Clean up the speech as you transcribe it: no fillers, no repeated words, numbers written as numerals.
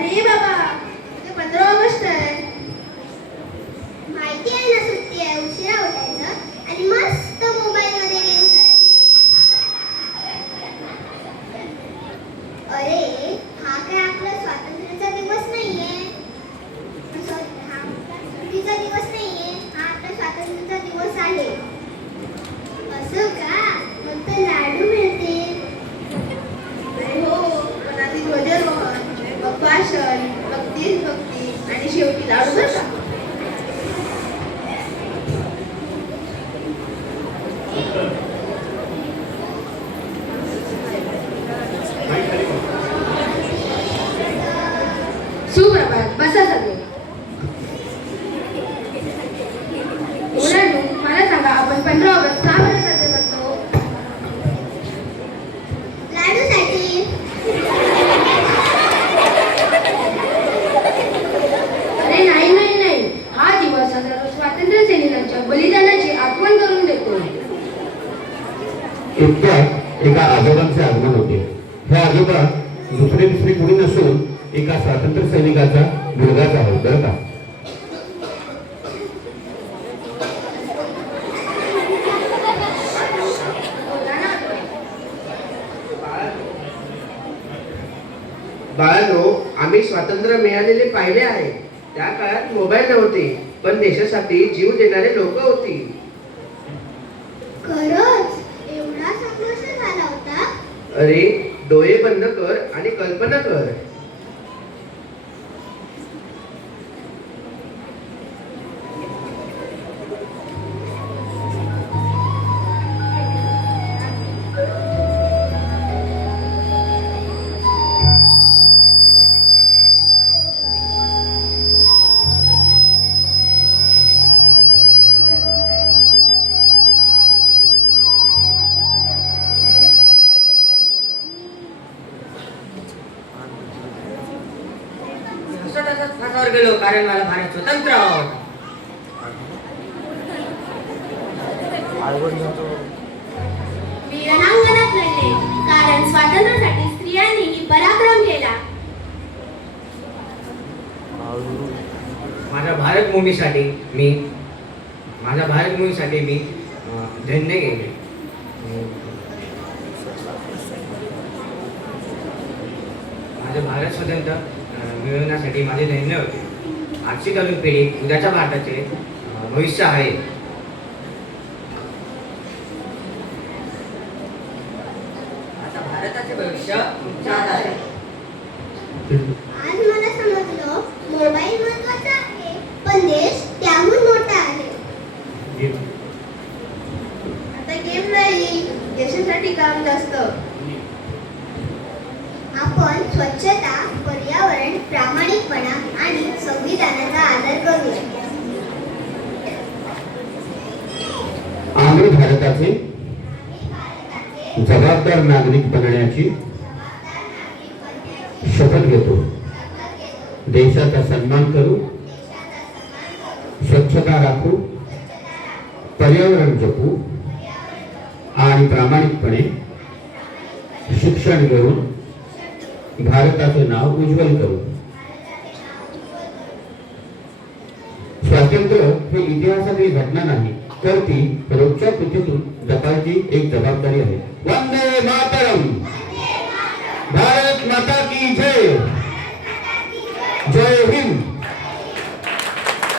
अरे बाबा, उद्या 15 ऑगस्ट आहे. माहिती आहे ना, सुट्टी आहे, उशिरा उठायचं आणि मस्त मोबाईल मध्ये गेम खेळायचं. अरे हा काय आपला स्वातंत्र्याचा दिवस नाहीये, सॉरी, हा आपला सुट्टीचा दिवस नाहीये, हा आपला स्वातंत्र्याचा दिवस आहे. असं का? मग तर लाडू मिळतील. अरे हो, पण आधी ध्वजारोहण, मग भाषण, मग देशभक्ती आणि शेवटी लाडू बरं का. सुप्रभात, बसा सगळे. मुलांनो, मला सांगा, आपण 15 ऑगस्ट का बरं साजरे करतो? लाडूसाठी. अरे नाही नाही नाही, हा दिवस हजारो स्वातंत्र्य सैनिकांच्या बलिदानाची आठवण करून देतो. इतक्यात एका आजोबांचे आगमन होते. हे आजोबा दुसरे कोणी नसून एका स्वातंत्र्य सैनिकाचा मुलगाच आहे बरं का. बाळांनो, आम्ही स्वातंत्र्य मिळालेले पाहिले आहे. त्या काळात मोबाईल नव्हते, पण देशासाठी जीव देणारे लोक होती. खरंच एवढा संघर्ष झाला होता? अरे डोळे बंद कर आणि कल्पना कर. फासावर गेलो कारण मला भारत स्वतंत्र. मी रणांगणात लढले कारण स्वातंत्र्यासाठी स्त्रियांनीही पराक्रम केला. माझ्या भारत भूमीसाठी मी धन्य गेले. माझे भारत स्वतंत्र मिळवण्यासाठी माझे धन्य होते. आजची तरुण पिढी उद्याच्या भारताचे भविष्य आहे. आता भारताचे भविष्य तुमच्या हातात आहे. आज मला समजलं, मोबाईल महत्वाचा आहे, पण देश त्याहून मोठा आहे. आता गेम नाही, देशासाठी काम जास्त. आपण स्वच्छता, पर्यावरण, प्रामाणिकपणा आणि संविधानाचा आदर करूया. आम्ही भारताचे जबाबदार नागरिक बनण्याची शपथ घेतो. देशाचा सन्मान करू, स्वच्छता राखू, पर्यावरण जपू आणि प्रामाणिकपणे शिक्षण घेऊन भारताचे नाव उज्ज्वल करू. स्वातंत्र्य हे इतिहासातली घटना नाही, तर ती रोजच्या कृतीतून जपायची एक जबाबदारी आहे. वंदे मातरम.